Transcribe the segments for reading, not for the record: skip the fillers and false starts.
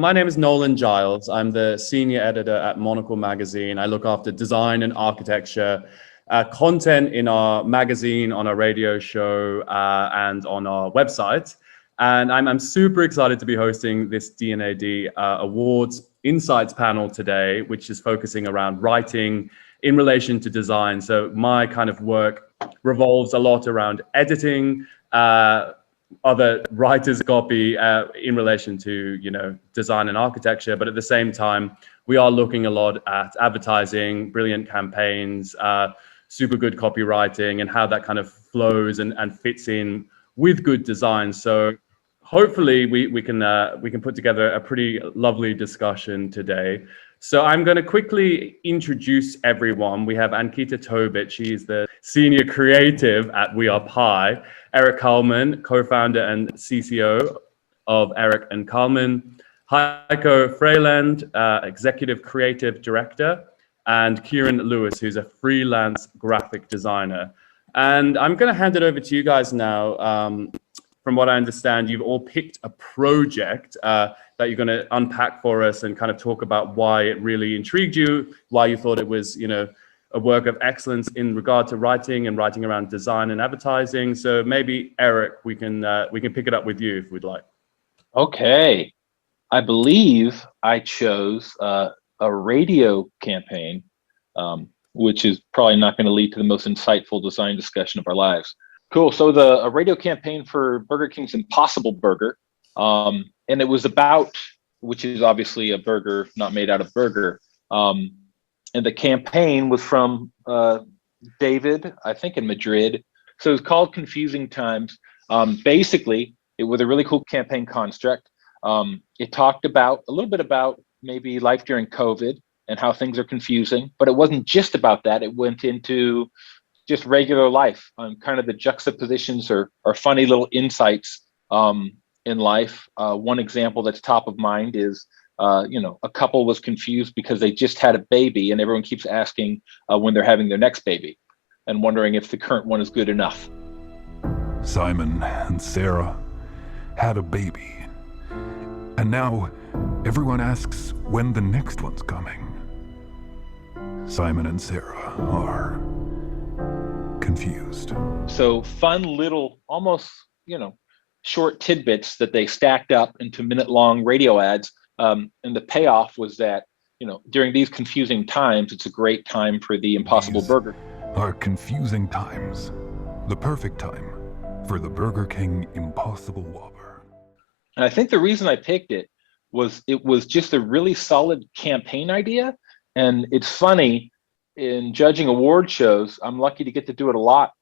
my name is Nolan Giles. I'm the senior editor at Monocle magazine. I look after design and architecture, content in our magazine, on our radio show, and on our website. And I'm super excited to be hosting this D&AD Awards Insights panel today, which is focusing around writing in relation to design. So my kind of work revolves a lot around editing, other writers' copy in relation to, design and architecture. But at the same time, we are looking a lot at advertising, brilliant campaigns, super good copywriting, and how that kind of flows and fits in with good design. So hopefully we can put together a pretty lovely discussion today. So I'm going to quickly introduce everyone. We have Ankita Tobit. She's the senior creative at We Are Pie. Eric Kalman, co-founder and CCO of Eric and Kalman. Heiko Freyland, executive creative director. And Kieran Lewis, who's a freelance graphic designer. And I'm going to hand it over to you guys now. From what I understand, you've all picked a project that you're going to unpack for us and kind of talk about why it really intrigued you, why you thought it was, a work of excellence in regard to writing and writing around design and advertising. So maybe Eric, we can pick it up with you if we'd like. Okay, I believe I chose a radio campaign, which is probably not going to lead to the most insightful design discussion of our lives. Cool. So a radio campaign for Burger King's Impossible Burger, and it was about, which is obviously a burger not made out of burger. And the campaign was from David, I think in Madrid. So it was called Confusing Times. Basically, it was a really cool campaign construct. It talked about a little bit about maybe life during COVID and how things are confusing, but it wasn't just about that. It went into just regular life, kind of the juxtapositions or funny little insights in life. One example that's top of mind is, a couple was confused because they just had a baby and everyone keeps asking when they're having their next baby and wondering if the current one is good enough. Simon and Sarah had a baby, and now everyone asks when the next one's coming. Simon and Sarah are confused. So fun little, almost, short tidbits that they stacked up into minute-long radio ads. And the payoff was that, during these confusing times, it's a great time for the Impossible Burger. Are confusing times. The perfect time for the Burger King Impossible Whopper. And I think the reason I picked it was just a really solid campaign idea. And it's funny, in judging award shows, I'm lucky to get to do it a lot.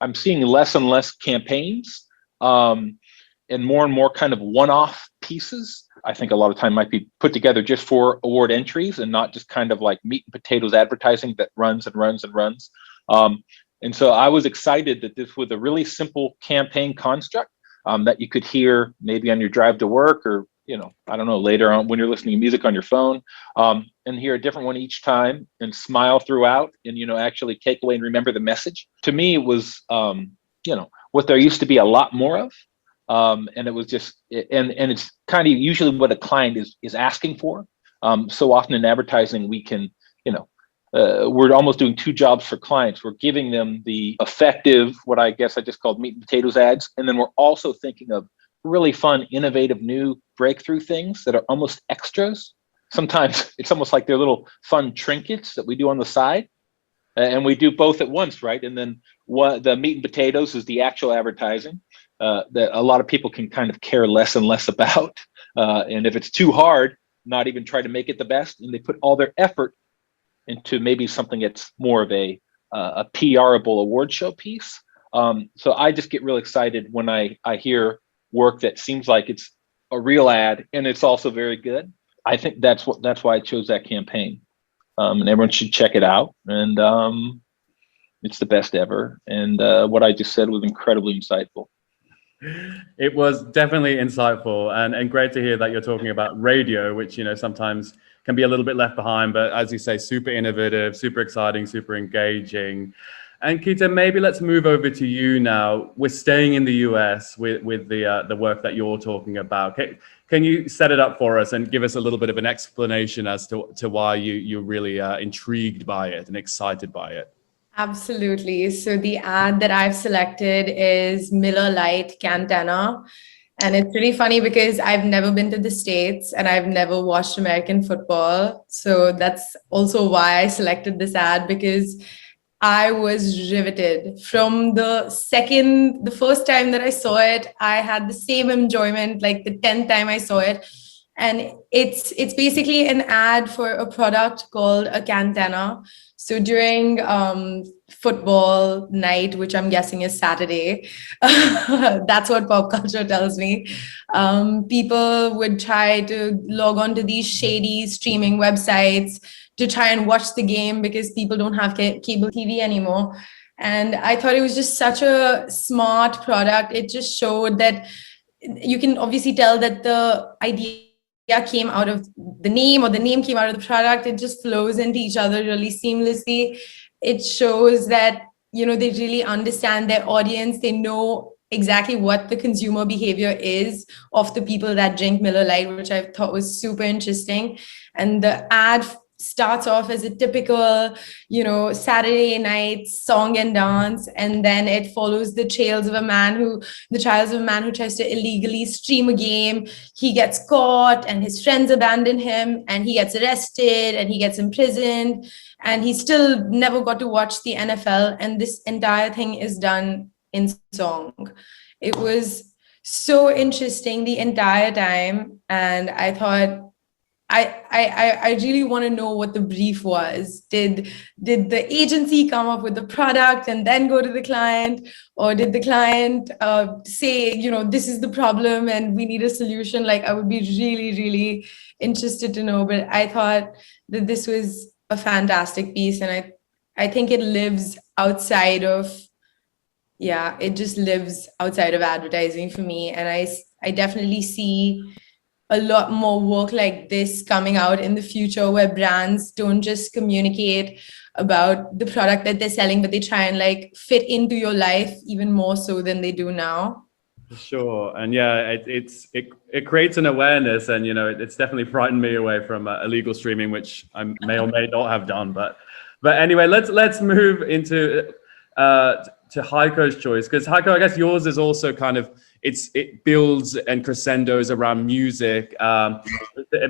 I'm seeing less and less campaigns and more kind of one-off pieces. I think a lot of time might be put together just for award entries and not just kind of like meat and potatoes advertising that runs and runs and runs. And so I was excited that this was a really simple campaign construct that you could hear maybe on your drive to work or, I don't know, later on when you're listening to music on your phone, and hear a different one each time and smile throughout and, actually take away and remember the message. To me, it was, what there used to be a lot more of. And it was just, and it's kind of usually what a client is asking for. So often in advertising, we can, we're almost doing two jobs for clients. We're giving them the effective, what I guess I just called meat and potatoes ads. And then we're also thinking of really fun, innovative, new breakthrough things that are almost extras. Sometimes it's almost like they're little fun trinkets that we do on the side. And we do both at once, right? And then what the meat and potatoes is the actual advertising. That a lot of people can kind of care less and less about. And if it's too hard, not even try to make it the best, and they put all their effort into maybe something that's more of a PRable award show piece. So I just get really excited when I hear work that seems like it's a real ad and it's also very good. I think that's why I chose that campaign. And everyone should check it out. And it's the best ever. And what I just said was incredibly insightful. It was definitely insightful and great to hear that you're talking about radio, which, sometimes can be a little bit left behind, but as you say, super innovative, super exciting, super engaging. And Keita, maybe let's move over to you now. We're staying in the US with the work that you're talking about. Can you set it up for us and give us a little bit of an explanation as to why you're really intrigued by it and excited by it? Absolutely. So the ad that I've selected is Miller Lite Cantenna. And it's really funny because I've never been to the States and I've never watched American football. So that's also why I selected this ad, because I was riveted from the first time that I saw it. I had the same enjoyment like the 10th time I saw it. And it's basically an ad for a product called a Cantenna. So during football night, which I'm guessing is Saturday, that's what pop culture tells me, people would try to log on to these shady streaming websites to try and watch the game because people don't have cable TV anymore. And I thought it was just such a smart product. It just showed that you can obviously tell that the idea came out of the name, or the name came out of the product. It just flows into each other really seamlessly. It shows that, they really understand their audience. They know exactly what the consumer behavior is of the people that drink Miller Lite, which I thought was super interesting. And the ad starts off as a typical, Saturday night song and dance, and then it follows the trials of a man who tries to illegally stream a game. He gets caught, and his friends abandon him, and he gets arrested, and he gets imprisoned, and he still never got to watch the NFL. And this entire thing is done in song. It was so interesting the entire time, and I thought, I really want to know what the brief was. Did the agency come up with the product and then go to the client, or did the client say, this is the problem and we need a solution? Like, I would be really, really interested to know. But I thought that this was a fantastic piece, and I think it lives outside of, it just lives outside of advertising for me. And I definitely see a lot more work like this coming out in the future, where brands don't just communicate about the product that they're selling, but they try and like fit into your life even more so than they do now. Sure. And yeah, it creates an awareness, and it's definitely frightened me away from illegal streaming, which I may or may not have done. But anyway, let's move into to Heiko's choice, because Heiko, I guess yours is also kind of, it builds and crescendos around music,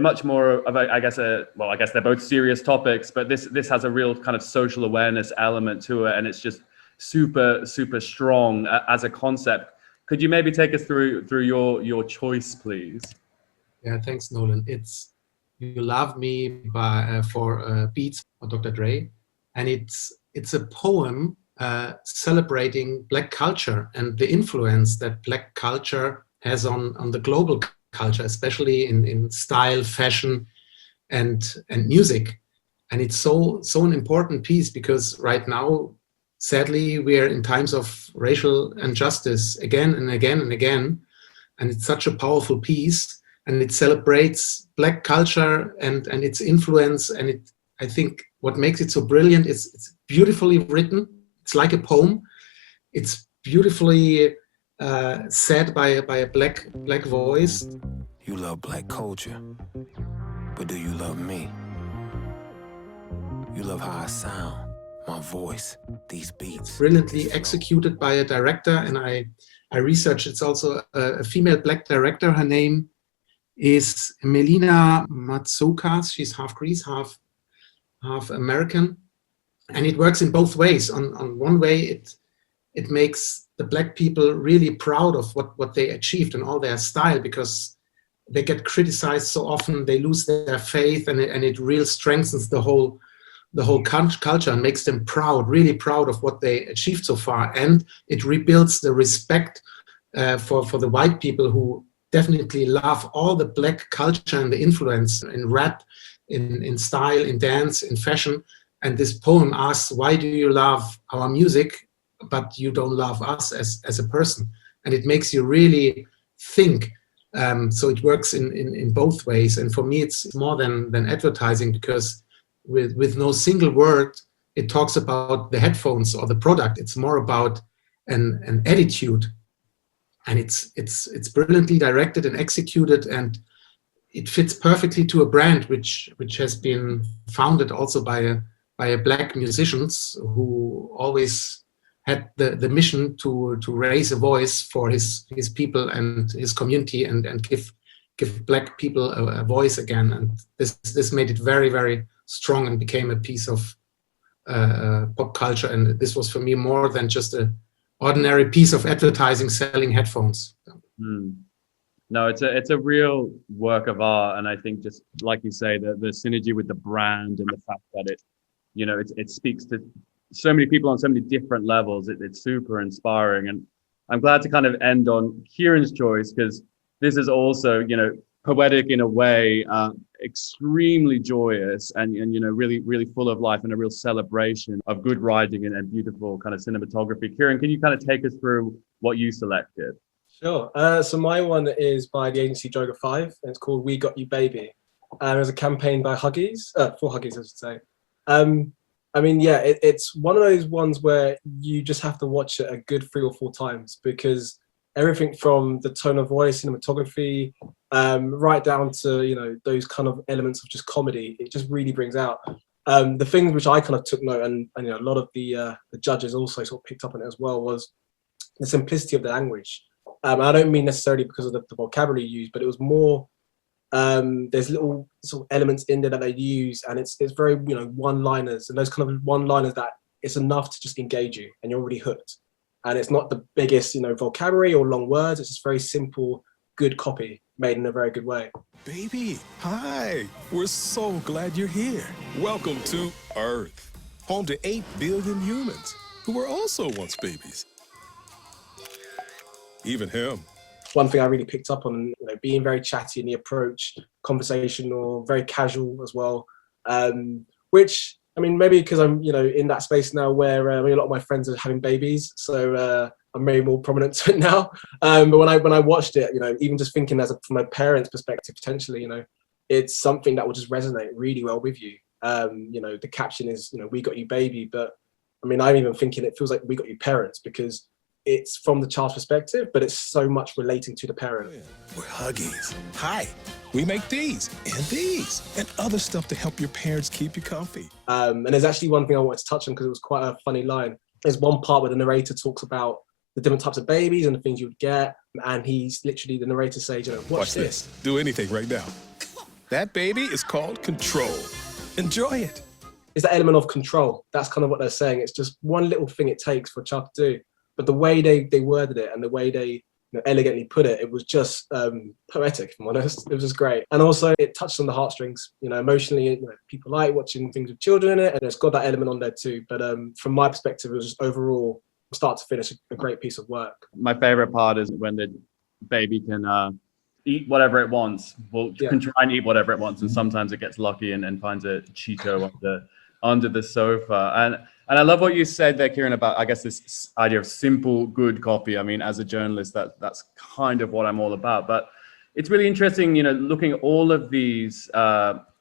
much more of I guess they're both serious topics, but this has a real kind of social awareness element to it, and it's just super, super strong as a concept. Could you maybe take us through your choice, please? Yeah, thanks, Nolan. It's You Love Me for Beats for Dr. Dre, and it's a poem celebrating Black culture and the influence that Black culture has on the global culture, especially in style, fashion, and music. And it's so an important piece, because right now, sadly, we are in times of racial injustice again and again and again. And it's such a powerful piece, and it celebrates Black culture and its influence. And I think what makes it so brilliant is it's beautifully written. It's like a poem. It's beautifully said by a black voice. You love Black culture, but do you love me? You love how I sound, my voice, these beats. Brilliantly executed by a director, and I researched. It's also a female Black director. Her name is Melina Matsoukas. She's half Greece, half American. And it works in both ways. On one way, it makes the Black people really proud of what they achieved and all their style, because they get criticized so often, they lose their faith, and it really strengthens the whole culture and makes them proud, really proud of what they achieved so far. And it rebuilds the respect for the white people, who definitely love all the Black culture and the influence in rap, in style, in dance, in fashion. And this poem asks, why do you love our music, but you don't love us as a person? And it makes you really think. So it works in both ways. And for me, it's more than advertising, because with no single word, it talks about the headphones or the product. It's more about an attitude, and it's brilliantly directed and executed, and it fits perfectly to a brand which has been founded also by Black musicians who always had the mission to raise a voice for his people and his community, and give Black people a voice again. And this made it very, very strong and became a piece of pop culture. And this was for me more than just an ordinary piece of advertising selling headphones. No, it's a real work of art, and I think, just like you say, the synergy with the brand and the fact that it speaks to so many people on so many different levels. It's super inspiring, and I'm glad to kind of end on Kieran's choice, because this is also poetic in a way, extremely joyous, and really, really full of life, and a real celebration of good writing and beautiful kind of cinematography. Kieran, can you kind of take us through what you selected? Sure. So my one is by the agency Joga 5, and it's called We Got You Baby. It was a campaign by Huggies, for Huggies, I should say. I mean, yeah, it's one of those ones where you just have to watch it a good 3 or 4 times, because everything from the tone of voice, cinematography, right down to, those kind of elements of just comedy, it just really brings out the things which I kind of took note, and a lot of the judges also sort of picked up on it as well, was the simplicity of the language. I don't mean necessarily because of the vocabulary used, but it was more, there's little sort of elements in there that they use, and it's very, one-liners, and those kind of one-liners that it's enough to just engage you and you're already hooked. And it's not the biggest, vocabulary or long words. It's just very simple, good copy made in a very good way. Baby, hi. We're so glad you're here. Welcome to Earth, home to 8 billion humans who were also once babies. Even him. One thing I really picked up on, being very chatty in the approach, conversational, very casual as well. Which, I mean, maybe because I'm, in that space now where a lot of my friends are having babies, so I'm very more prominent to it now. But when I watched it, even just thinking from a parent's perspective, potentially, it's something that will just resonate really well with you. The caption is, we got you baby, but I mean, I'm even thinking it feels like we got you parents, because it's from the child's perspective, but it's so much relating to the parent. We're Huggies. Hi. We make these and other stuff to help your parents keep you comfy. And there's actually one thing I wanted to touch on, because it was quite a funny line. There's one part where the narrator talks about the different types of babies and the things you would get. And he's literally, the narrator says, watch this. Do anything right now. That baby is called control. Enjoy it. It's that element of control. That's kind of what they're saying. It's just one little thing it takes for a child to do. But the way they worded it and the way they elegantly put it, it was just poetic, if I'm honest. It was just great. And also it touched on the heartstrings, emotionally, people like watching things with children in it, and it's got that element on there too. But from my perspective, it was just overall, start to finish, a great piece of work. My favorite part is when the baby can eat whatever it wants. Well, can try and eat whatever it wants, and sometimes it gets lucky and finds a Cheeto under the sofa. And I love what you said there, Kieran, about, I guess, this idea of simple, good copy. I mean, as a journalist, that's kind of what I'm all about. But it's really interesting, looking at all of these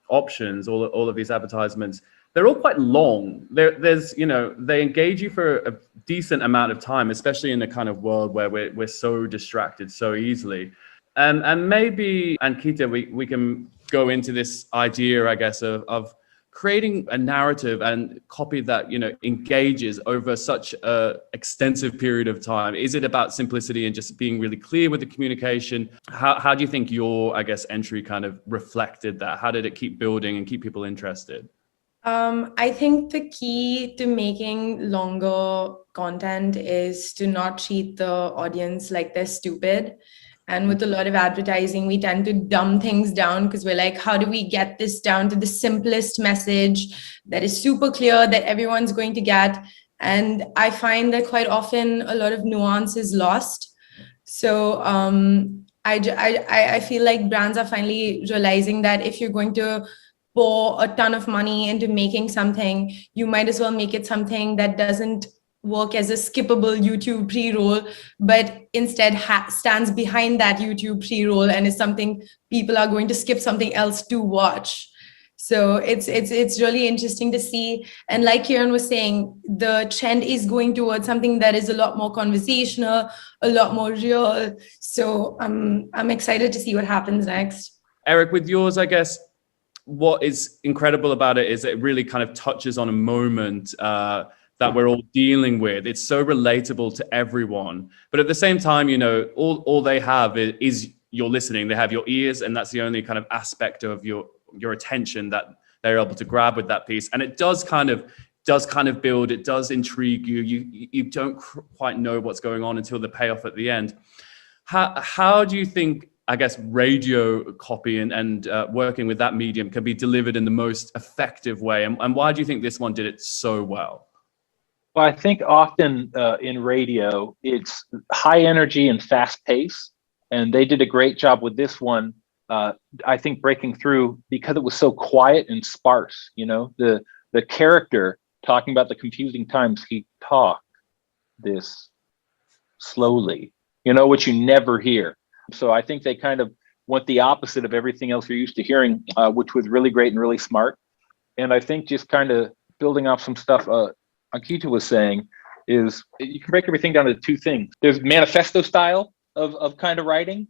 options, all of these advertisements. They're all quite long. There's, they engage you for a decent amount of time, especially in the kind of world where we're so distracted so easily. And maybe, Ankita, we can go into this idea, I guess, of creating a narrative and copy that engages over such a extensive period of time. Is it about simplicity and just being really clear with the communication? How do you think your, I guess, entry kind of reflected that? How did it keep building and keep people interested? I think the key to making longer content is to not treat the audience like they're stupid. And with a lot of advertising, we tend to dumb things down, because we're like, how do we get this down to the simplest message that is super clear that everyone's going to get? And I find that quite often a lot of nuance is lost. So I feel like brands are finally realizing that if you're going to pour a ton of money into making something, you might as well make it something that doesn't work as a skippable YouTube pre-roll, but instead stands behind that YouTube pre-roll and is something people are going to skip something else to watch. So it's really interesting to see. And like Kieran was saying, the trend is going towards something that is a lot more conversational, a lot more real. So I'm excited to see what happens next. Eric, with yours, I guess, what is incredible about it is it really kind of touches on a moment that we're all dealing with. It's so relatable to everyone. But at the same time, you know, all they have is you're listening. They have your ears, and that's the only kind of aspect of your attention that they're able to grab with that piece. And it does kind of build, it does intrigue you. You don't quite know what's going on until the payoff at the end. How do you think, I guess, radio copy and working with that medium can be delivered in the most effective way? And why do you think this one did it so well? Well, I think often in radio, it's high energy and fast pace. And they did a great job with this one. I think breaking through because it was so quiet and sparse. You know, the character talking about the confusing times he talked this slowly, you know, which you never hear. So I think they kind of went the opposite of everything else you're used to hearing, which was really great and really smart. And I think just kind of building off some stuff Ankita was saying is you can break everything down to two things. There's manifesto style of kind of writing,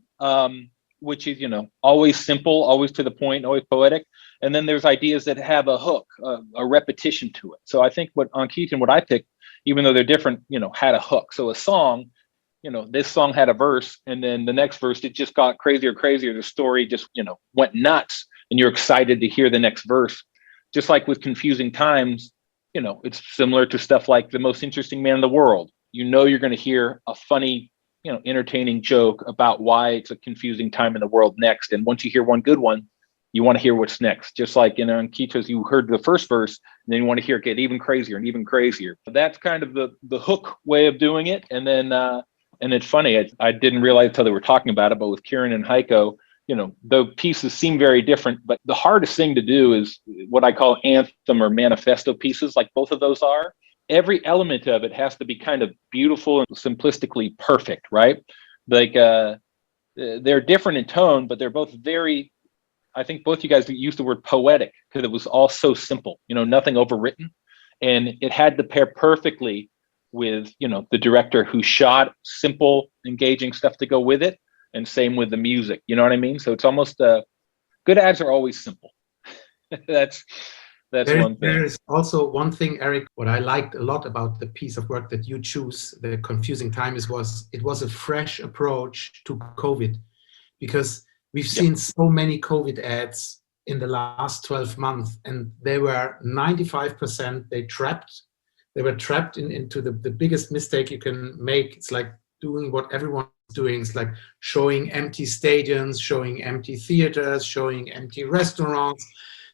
which is, you know, always simple, always to the point, always poetic. And then there's ideas that have a hook, a repetition to it. So I think what Ankita and what I picked, even though they're different, you know, had a hook. So a song, you know, this song had a verse, and then the next verse, it just got crazier. The story just, you know, went nuts, and you're excited to hear the next verse. Just like with Confusing Times, you know, it's similar to stuff like The Most Interesting Man in the World. You know, you're going to hear a funny, you know, entertaining joke about why it's a confusing time in the world next. And once you hear one good one, you want to hear what's next. Just like in Ankita's, you heard the first verse, and then you want to hear it get even crazier and even crazier. That's kind of the hook way of doing it. And then, and it's funny, I didn't realize until they were talking about it, but with Kieran and Heiko, you know, the pieces seem very different, but the hardest thing to do is what I call anthem or manifesto pieces, like both of those are. Every element of it has to be kind of beautiful and simplistically perfect, right? Like they're different in tone, but they're both very, I think both you guys used the word poetic because it was all so simple, you know, nothing overwritten. And it had to pair perfectly with, you know, the director who shot simple, engaging stuff to go with it. And same with the music, you know what I mean? So it's almost good ads are always simple. that's one thing. There is also one thing, Eric, what I liked a lot about the piece of work that you choose, The Confusing Times, it was a fresh approach to COVID, because we've seen so many COVID ads in the last 12 months, and they were 95%, they were trapped into the biggest mistake you can make. It's like doing what everyone's doing. It's like showing empty stadiums, showing empty theaters, showing empty restaurants,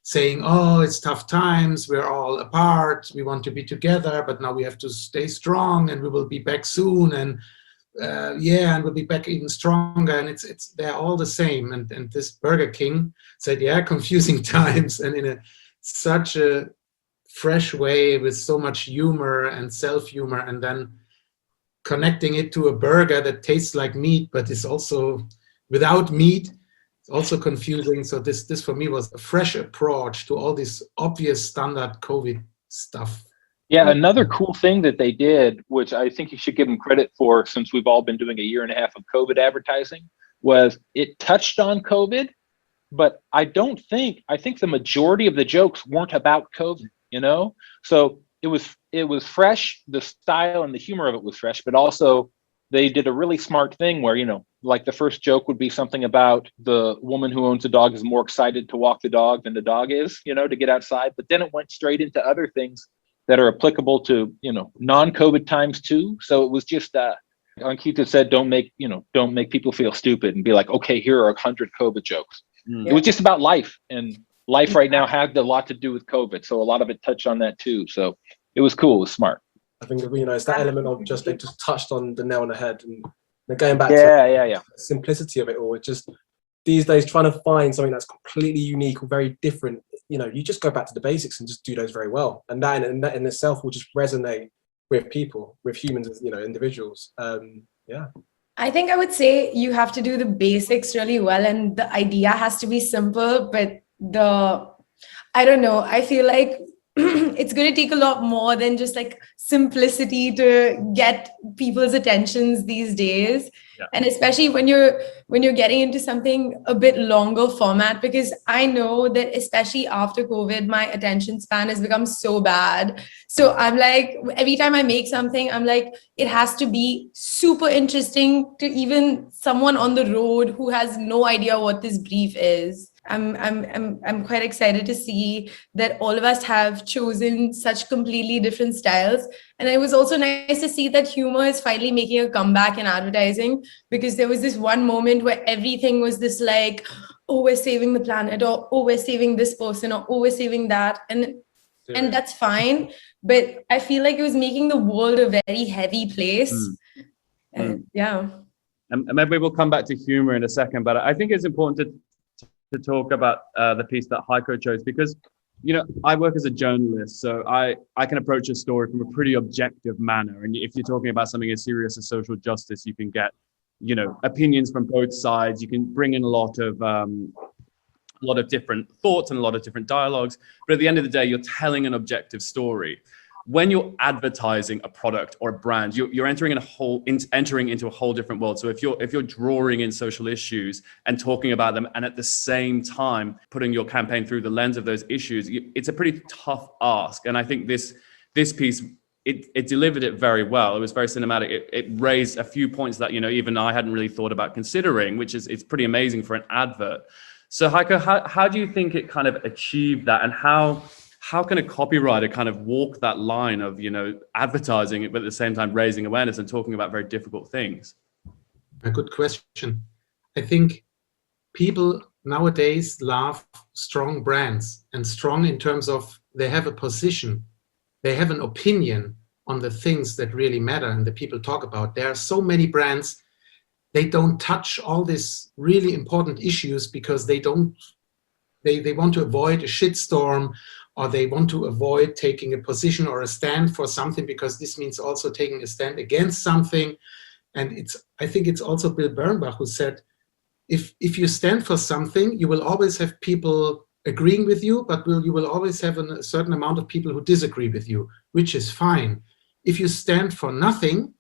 saying, oh, it's tough times, we're all apart, we want to be together, but now we have to stay strong, and we will be back soon, and and we'll be back even stronger. And they're all the same. And this Burger King said, confusing times, and in such a fresh way, with so much humor and self-humor, and then connecting it to a burger that tastes like meat, but is also without meat. It's also confusing. So this for me was a fresh approach to all this obvious standard COVID stuff. Yeah, another cool thing that they did, which I think you should give them credit for, since we've all been doing a year and a half of COVID advertising, was it touched on COVID, but I think the majority of the jokes weren't about COVID, you know? So it was fresh, the style and the humor of it was fresh, but also they did a really smart thing where, you know, like the first joke would be something about the woman who owns a dog is more excited to walk the dog than the dog is, you know, to get outside. But then it went straight into other things that are applicable to, you know, non-COVID times too. So it was just, Ankita said, don't make people feel stupid and be like, okay, here are 100 COVID jokes. It was just about life, and life right now had a lot to do with COVID. So a lot of it touched on that too. So it was cool, it was smart. I think, you know, it's that element of just, they just touched on the nail on the head, and they're going back to the simplicity of it all. It's just these days trying to find something that's completely unique or very different. You know, you just go back to the basics and just do those very well. And that in itself will just resonate with people, with humans, you know, individuals. I think I would say you have to do the basics really well, and the idea has to be simple, but the I don't know. I feel like it's going to take a lot more than just like simplicity to get people's attentions these days. Yeah. And especially when you're getting into something a bit longer format, because I know that especially after COVID, my attention span has become so bad. So I'm like, every time I make something, I'm like, it has to be super interesting to even someone on the road who has no idea what this brief is. I'm quite excited to see that all of us have chosen such completely different styles. And it was also nice to see that humor is finally making a comeback in advertising, because there was this one moment where everything was this like, oh, we're saving the planet, or oh, we're saving this person, or oh, we're saving that. And that's fine. But I feel like it was making the world a very heavy place. Yeah. And maybe we'll come back to humor in a second, but I think it's important to talk about the piece that Heiko chose, because I work as a journalist, so I can approach a story from a pretty objective manner. And if you're talking about something as serious as social justice, you can get opinions from both sides. You can bring in a lot of different thoughts and a lot of different dialogues, but at the end of the day, you're telling an objective story. When you're advertising a product or a brand, you're entering into a whole different world. So if you're drawing in social issues and talking about them, and at the same time putting your campaign through the lens of those issues, it's a pretty tough ask. And I think this piece, it delivered it very well. It was very cinematic. It raised a few points that even I hadn't really thought about considering, which is it's pretty amazing for an advert. So Heiko, how do you think it kind of achieved that, and how can a copywriter kind of walk that line of, advertising it, but at the same time raising awareness and talking about very difficult things? A good question. I think people nowadays love strong brands, and strong in terms of they have a position, they have an opinion on the things that really matter and that people talk about. There are so many brands, they don't touch all these really important issues because they want to avoid a shitstorm, or they want to avoid taking a position or a stand for something, because this means also taking a stand against something. And I think it's also Bill Bernbach who said, if you stand for something, you will always have people agreeing with you, but you will always have a certain amount of people who disagree with you, which is fine. If you stand for nothing,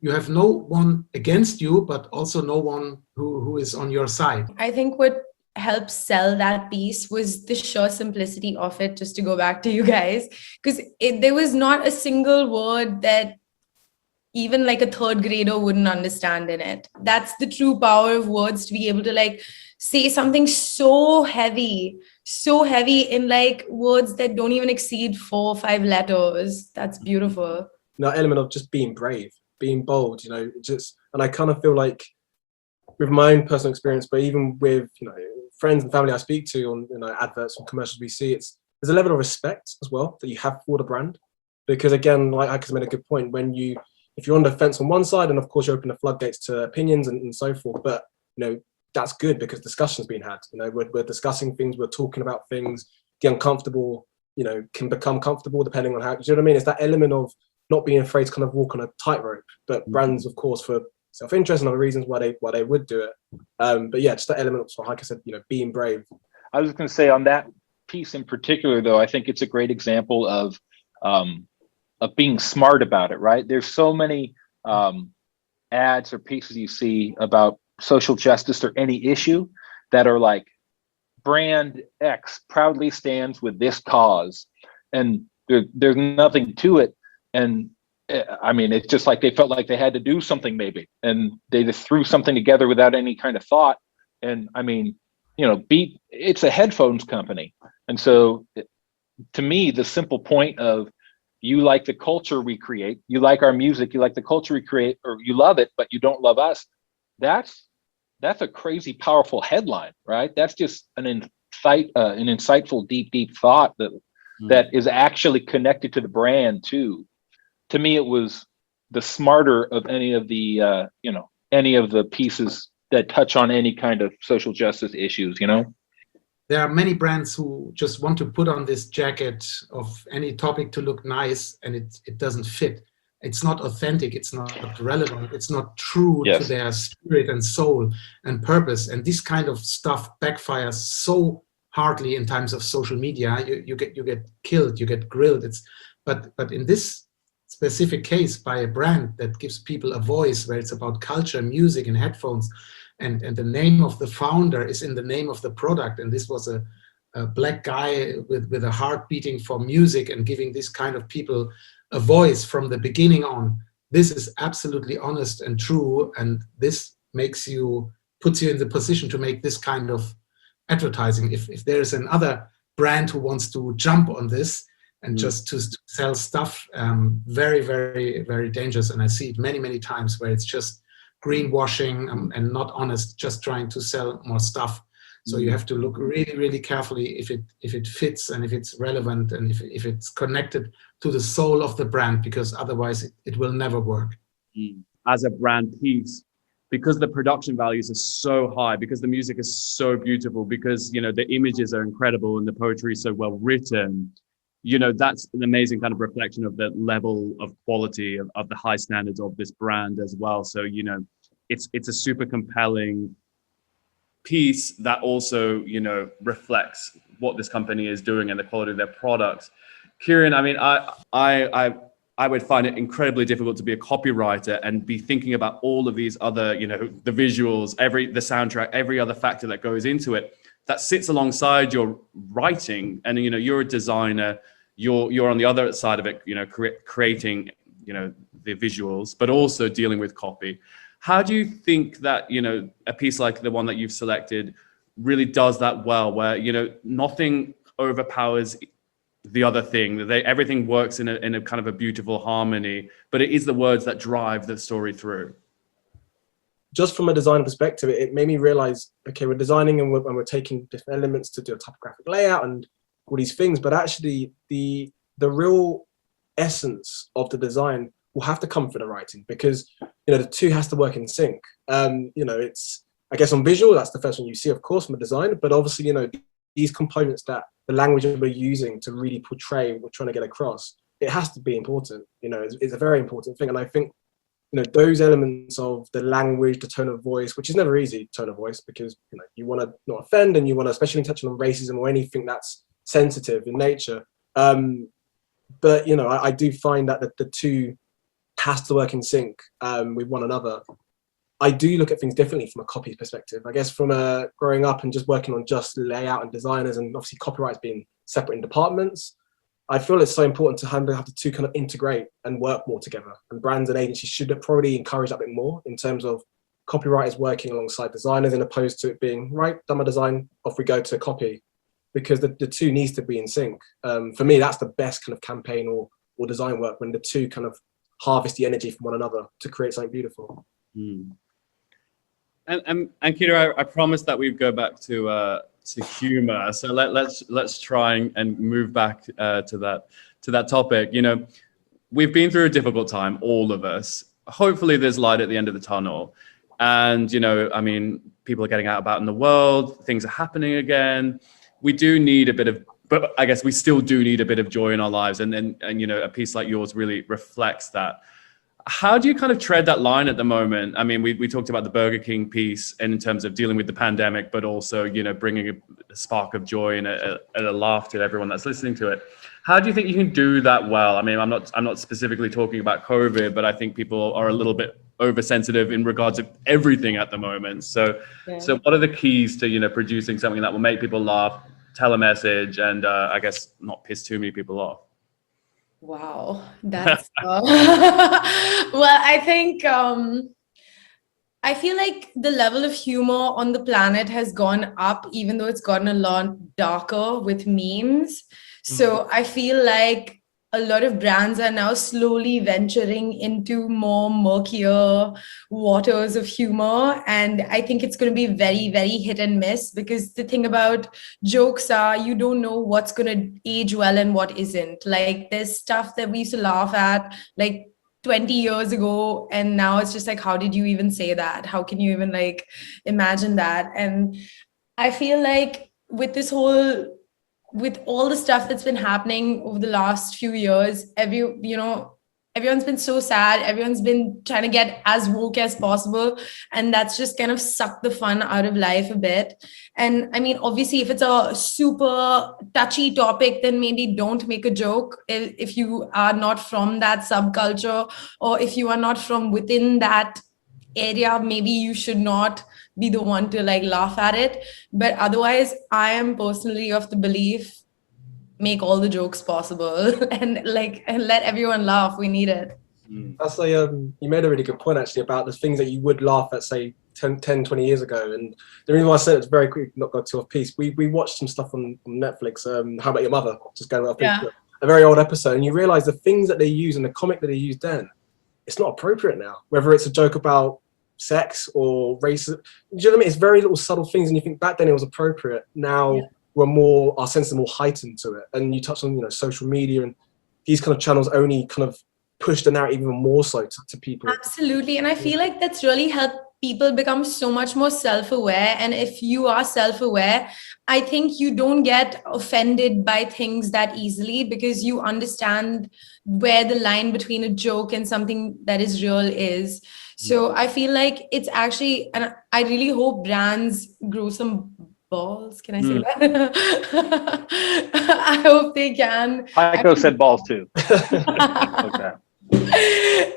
you have no one against you, but also no one who is on your side. I think what helped sell that piece was the sheer simplicity of it, just to go back to you guys, because there was not a single word that even like a third grader wouldn't understand in it. That's the true power of words, to be able to like say something so heavy in like words that don't even exceed 4 or 5 letters. That's beautiful. That element of just being brave, being bold, and I kind of feel like with my own personal experience, but even with friends and family I speak to on adverts and commercials we see, there's a level of respect as well that you have for the brand, because again, like Ike's made a good point, if you're on the fence on one side, and of course you open the floodgates to opinions and so forth, but that's good because discussion's being had. We're discussing things, we're talking about things. The uncomfortable can become comfortable depending on how, do you know what I mean? It's that element of not being afraid to kind of walk on a tightrope, but brands, of course, for self-interest and other reasons why they would do it. But yeah, just that element of, like I said, being brave. I was going to say on that piece in particular, though, I think it's a great example of being smart about it, right? There's so many ads or pieces you see about social justice or any issue that are like, brand X proudly stands with this cause, and there's nothing to it. And I mean, it's just like they felt like they had to do something maybe, and they just threw something together without any kind of thought. And I mean, it's a headphones company. And so to me, the simple point of, you like the culture we create, you like our music, you like the culture we create, or you love it, but you don't love us. That's a crazy, powerful headline, right? That's just an insightful, deep thought that is actually connected to the brand too. To me, it was the smarter of any of the pieces that touch on any kind of social justice issues, There are many brands who just want to put on this jacket of any topic to look nice, and it doesn't fit. It's not authentic, it's not relevant, it's not true to their spirit and soul and purpose. And this kind of stuff backfires so hardly in times of social media. You get killed, you get grilled. But in this specific case, by a brand that gives people a voice, where it's about culture, music, and headphones, and the name of the founder is in the name of the product, and this was a black guy with a heart beating for music and giving this kind of people a voice from the beginning on. This is absolutely honest and true, and this puts you in the position to make this kind of advertising. If there is another brand who wants to jump on this and just to sell stuff, very, very, very dangerous. And I see it many, many times where it's just greenwashing and not honest, just trying to sell more stuff. So you have to look really, really carefully if it fits and if it's relevant and if it's connected to the soul of the brand, because otherwise it will never work. As a brand piece, because the production values are so high, because the music is so beautiful, because, you know, the images are incredible and the poetry is so well written, you know, that's an amazing kind of reflection of the level of quality of the high standards of this brand as well. So, you know, it's a super compelling piece that also, you know, reflects what this company is doing and the quality of their products. Kieran, I mean, I would find it incredibly difficult to be a copywriter and be thinking about all of these other, you know, the visuals, the soundtrack, every other factor that goes into it that sits alongside your writing. And, you know, you're a designer, you're on the other side of it, you know, creating, you know, the visuals, but also dealing with copy. How do you think that, you know, a piece like the one that you've selected really does that well, where, you know, nothing overpowers the other thing, everything works in a kind of a beautiful harmony, but it is the words that drive the story through? Just from a design perspective, it made me realize, okay, we're designing and we're taking different elements to do a typographic layout and all these things, but actually the real essence of the design will have to come from the writing, because, you know, the two has to work in sync. You know, it's, I guess on visual, that's the first one you see, of course, from a design, but obviously, you know, these components that the language that we're using to really portray what we're trying to get across, it has to be important. You know, it's a very important thing. And I think, you know, those elements of the language, the tone of voice, which is never easy, tone of voice, because, you know, you want to not offend and you want to, especially touching on racism or anything that's sensitive in nature. But, you know, I do find that the two has to work in sync with one another. I do look at things differently from a copy perspective. I guess from growing up and just working on just layout and designers, and obviously copywriters being separate in departments, I feel it's so important to have the two kind of integrate and work more together. And brands and agencies should probably encourage that a bit more in terms of copywriters working alongside designers, in opposed to it being, right, done my design, off we go to copy, because the two needs to be in sync. For me, that's the best kind of campaign or design work, when the two kind of harvest the energy from one another to create something beautiful. And Kira, I promised that we'd go back to humor. So let's try and move back to that topic. You know, we've been through a difficult time, all of us. Hopefully there's light at the end of the tunnel. And, you know, I mean, people are getting out about in the world, things are happening again. We do need a bit of, but I guess we still do need a bit of joy in our lives. And you know, a piece like yours really reflects that. How do you kind of tread that line at the moment? I mean, we talked about the Burger King piece in terms of dealing with the pandemic, but also, you know, bringing a spark of joy and a laugh to everyone that's listening to it. How do you think you can do that well? I mean, I'm not specifically talking about COVID, but I think people are a little bit oversensitive in regards to everything at the moment. So what are the keys to, you know, producing something that will make people laugh, tell a message, and I guess not piss too many people off? Wow, that's well, I think I feel like the level of humor on the planet has gone up, even though it's gotten a lot darker with memes. So I feel like a lot of brands are now slowly venturing into more murkier waters of humor. And I think it's going to be very, very hit and miss, because the thing about jokes are, you don't know what's going to age well and what isn't. Like, there's stuff that we used to laugh at like 20 years ago, and now it's just like, how did you even say that? How can you even like imagine that? And I feel like with all the stuff that's been happening over the last few years, everyone's been so sad. Everyone's been trying to get as woke as possible. And that's just kind of sucked the fun out of life a bit. And I mean, obviously, if it's a super touchy topic, then maybe don't make a joke if you are not from that subculture, or if you are not from within that area, maybe you should not be the one to like laugh at it. But otherwise, I am personally of the belief, make all the jokes possible and let everyone laugh. We need it. That's like, you made a really good point actually about the things that you would laugh at, say 10, 20 years ago. And the reason why I said it's very quick, not go too off piece. We watched some stuff on Netflix, How About Your Mother, just going off a very old episode, and you realize the things that they use in the comic that they used then, it's not appropriate now, whether it's a joke about sex or race. Do you know what I mean? It's very little subtle things, and you think back then it was appropriate. Now our senses are more heightened to it. And you touched on, you know, social media, and these kind of channels only kind of push the narrative even more so to people. Absolutely. And I feel like that's really helped people become so much more self-aware. And if you are self-aware, I think you don't get offended by things that easily, because you understand where the line between a joke and something that is real is. So I feel like it's actually, and I really hope brands grow some balls. Can I say that? I hope they can. Heiko said balls too. Okay.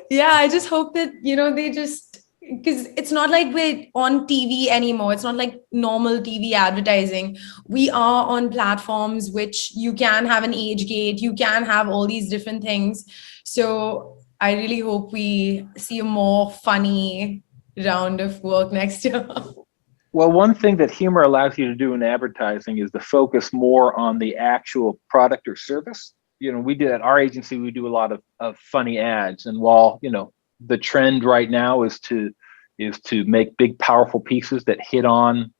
Yeah, I just hope that, you know, they just, because it's not like we're on TV anymore. It's not like normal TV advertising. We are on platforms which you can have an age gate, you can have all these different things. So I really hope we see a more funny round of work next year. Well, one thing that humor allows you to do in advertising is to focus more on the actual product or service. You know, we do at our agency, we do a lot of funny ads. And while, you know, the trend right now is to make big, powerful pieces that hit on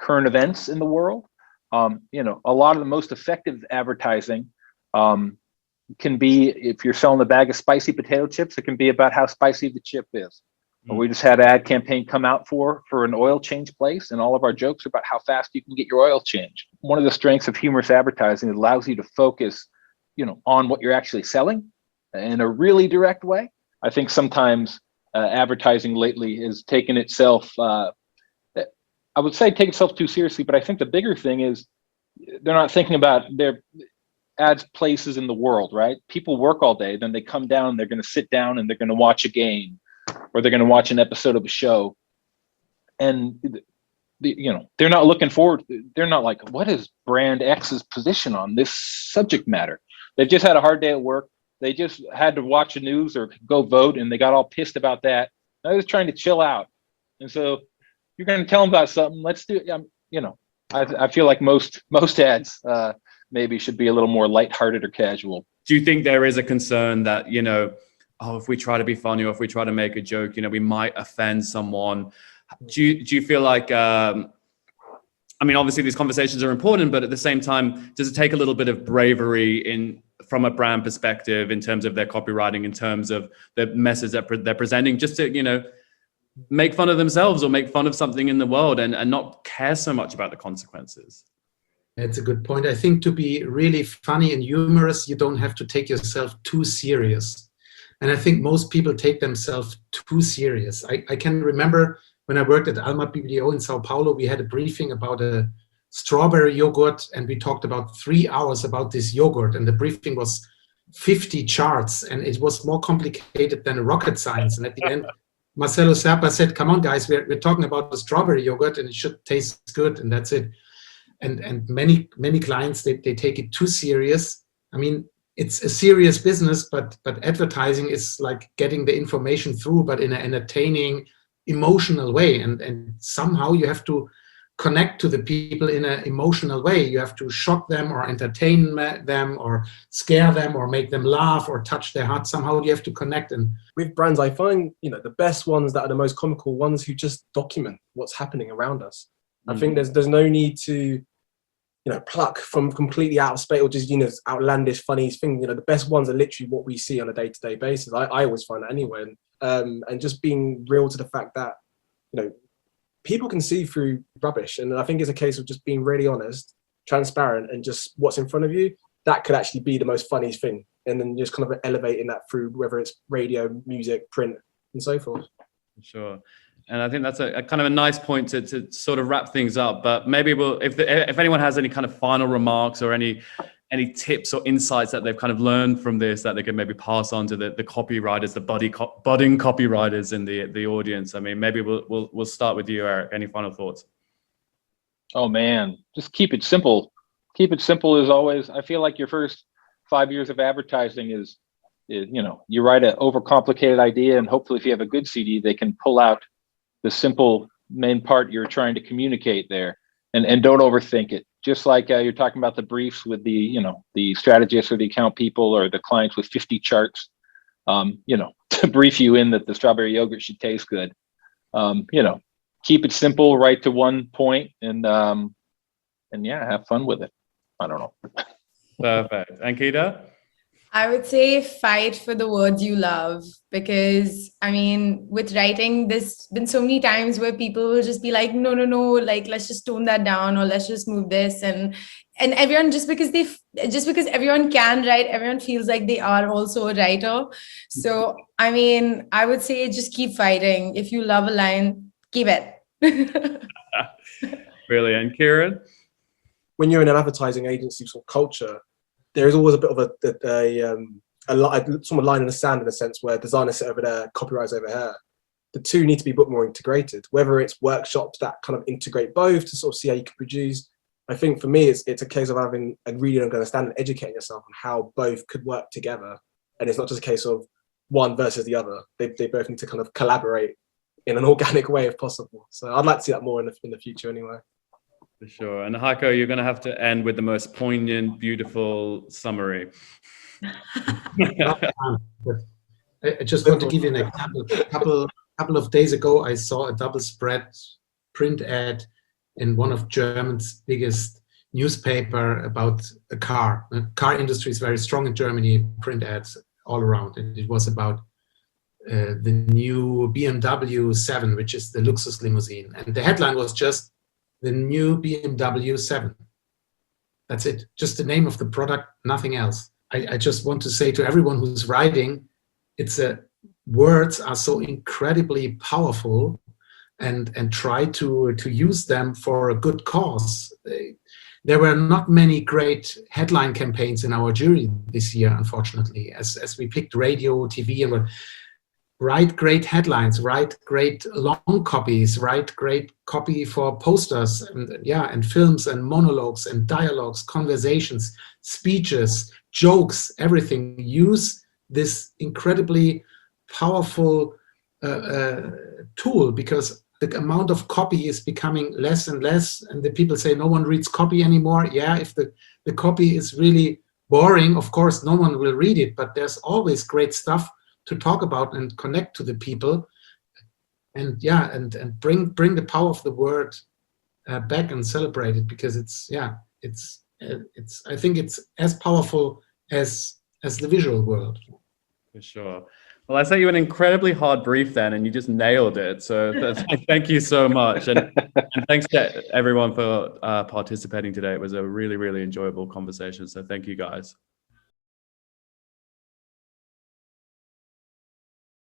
current events in the world, you know, a lot of the most effective advertising can be, if you're selling a bag of spicy potato chips, it can be about how spicy the chip is. We just had an ad campaign come out for an oil change place, and all of our jokes are about how fast you can get your oil changed. One of the strengths of humorous advertising, it allows you to focus, you know, on what you're actually selling in a really direct way. I think sometimes advertising lately is taking itself, I would say take itself too seriously, but I think the bigger thing is they're not thinking about their ads places in the world, right? People work all day, then they come down, they're going to sit down and they're going to watch a game, or they're going to watch an episode of a show, and you know, they're not looking forward. They're not like, what is brand X's position on this subject matter? They've just had a hard day at work. They just had to watch the news or go vote, and they got all pissed about that. I was trying to chill out, and so you're going to tell them about something. Let's do it. You know, I feel like most ads maybe should be a little more lighthearted or casual. Do you think there is a concern that, you know, oh, if we try to be funny, or if we try to make a joke, you know, we might offend someone? Do you feel like, I mean, obviously these conversations are important, but at the same time, does it take a little bit of bravery from a brand perspective in terms of their copywriting, in terms of the message that they're presenting, just to, you know, make fun of themselves or make fun of something in the world and not care so much about the consequences? That's a good point. I think to be really funny and humorous, you don't have to take yourself too serious. And I think most people take themselves too serious. I can remember when I worked at Alma BBDO in Sao Paulo, we had a briefing about a strawberry yogurt, and we talked about 3 hours about this yogurt. And the briefing was 50 charts, and it was more complicated than rocket science. And at the end, Marcelo Serpa said, come on, guys, we're talking about the strawberry yogurt, and it should taste good, and that's it. And many clients, they take it too serious. I mean, it's a serious business, but advertising is like getting the information through, but in an entertaining, emotional way. And somehow you have to connect to the people in an emotional way. You have to shock them or entertain them or scare them or make them laugh or touch their heart. Somehow you have to connect. And with brands, I find, you know, the best ones that are the most comical ones who just document what's happening around us. I think there's no need to, you know, pluck from completely out of space or just, you know, outlandish, funny thing. You know, the best ones are literally what we see on a day-to-day basis. I always find that anyway. And just being real to the fact that, you know, people can see through rubbish. And I think it's a case of just being really honest, transparent, and just what's in front of you. That could actually be the most funniest thing and then just kind of elevating that through whether it's radio, music, print, and so forth. Sure. And I think that's a kind of a nice point to sort of wrap things up. But maybe if anyone has any kind of final remarks or any tips or insights that they've kind of learned from this that they can maybe pass on to the copywriters, the budding copywriters in the audience. I mean, maybe we'll start with you, Eric. Any final thoughts? Oh man, just keep it simple. Keep it simple as always. I feel like your first 5 years of advertising is you write an overcomplicated idea, and hopefully if you have a good CD, they can pull out the simple main part you're trying to communicate there, and don't overthink it. Just like you're talking about the briefs with the strategists or the account people or the clients with 50 charts, to brief you in that the strawberry yogurt should taste good. Keep it simple, right to one point, and yeah, have fun with it. I don't know. Perfect. And Keita? I would say fight for the words you love, because I mean, with writing, there's been so many times where people will just be like, no, like, let's just tone that down, or let's just move this. And everyone, just because everyone can write, everyone feels like they are also a writer. So, I mean, I would say just keep fighting. If you love a line, keep it. Brilliant. Kieran? When you're in an advertising agency sort of culture, there is always a bit of a line in the sand, in a sense, where designers sit over there, copywriters over here. The two need to be a bit more integrated, whether it's workshops that kind of integrate both to sort of see how you can produce. I think for me, it's a case of having a really understanding and educating yourself on how both could work together. And it's not just a case of one versus the other. They both need to kind of collaborate in an organic way if possible. So I'd like to see that more in the future anyway. For sure. And Heiko, you're going to have to end with the most poignant, beautiful summary. I just want to give you an example. A couple of days ago, I saw a double spread print ad in one of Germany's biggest newspaper about a car. The car industry is very strong in Germany, print ads all around. And it was about the new BMW 7, which is the Luxus limousine. And the headline was just, the new BMW 7. That's it. Just the name of the product, nothing else. I just want to say to everyone who's writing, words are so incredibly powerful, and try to use them for a good cause. There were not many great headline campaigns in our jury this year, unfortunately, as we picked radio, TV, and write great headlines, write great long copies, write great copy for posters, and films and monologues and dialogues, conversations, speeches, jokes, everything. Use this incredibly powerful tool, because the amount of copy is becoming less and less, and the people say no one reads copy anymore. Yeah, if the copy is really boring, of course no one will read it, but there's always great stuff to talk about and connect to the people, and bring the power of the word back and celebrate it, because I think it's as powerful as the visual world. For sure. Well, I sent you an incredibly hard brief then, and you just nailed it. So thank you so much. And thanks to everyone for participating today. It was a really, really enjoyable conversation. So thank you guys.